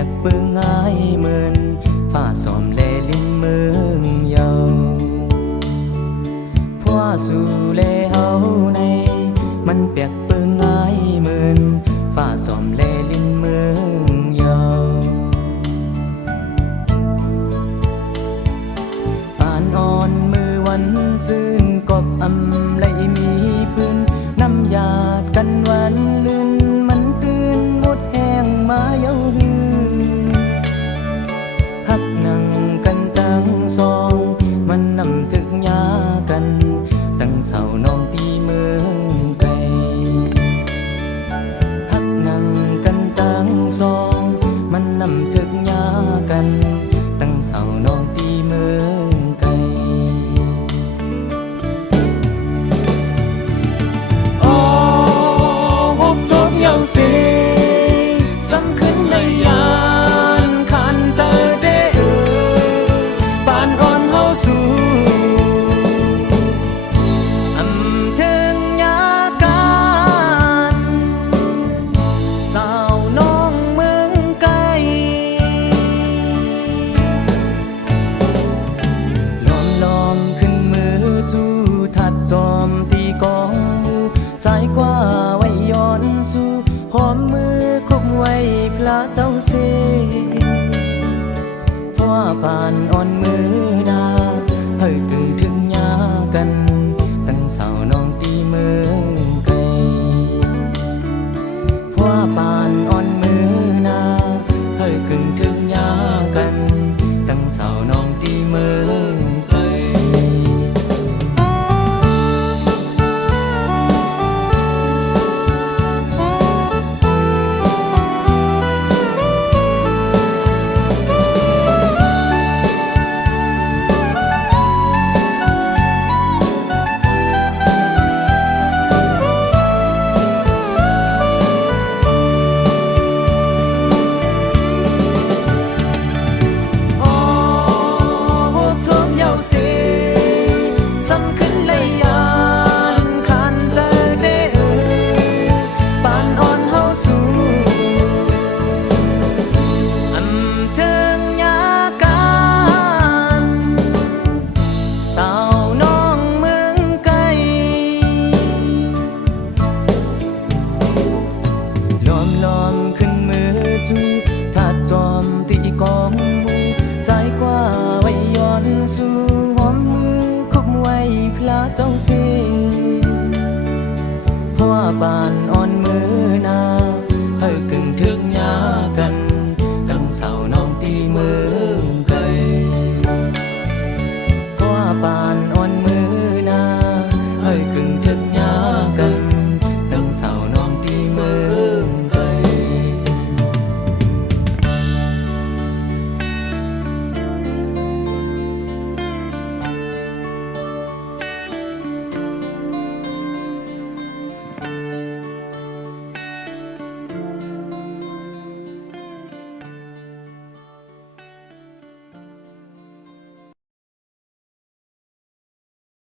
ยกเปื้องง่ายเหมือนฝ้าสอมแลลินเมืองเยาผัวสู่แลเฮาในมันเปียกเปื้องง่ายเหมือนฝ้าสอมแลลินเมืองเยาปานอ่อนมือวันซื่นกบอำไหลมีพื้นน้ำยาดกันวันลื่นมันตื่นงดแห้งมาเย้าหือหักนั่งกันตั้งสองมันนำถึกยากันตั้งเสาน้องตีเมืองไกลหักนั่งกันตั้งสองมันนำถึกยากันตั้งเสาน้องตีเมืองไกลสิสำคัญเลยยานขันเจอได้ปานอ่อนเฮาสู่อำถึงยาการสาวน้องเมืองไกลลองขึ้นมือจูทัดจอมตีกองใจกว่าไว้ย้อนสู่หอมมือคุมไว้พระเจ้าเสพ่อผ่านอ่อนมือดาเฮ้ย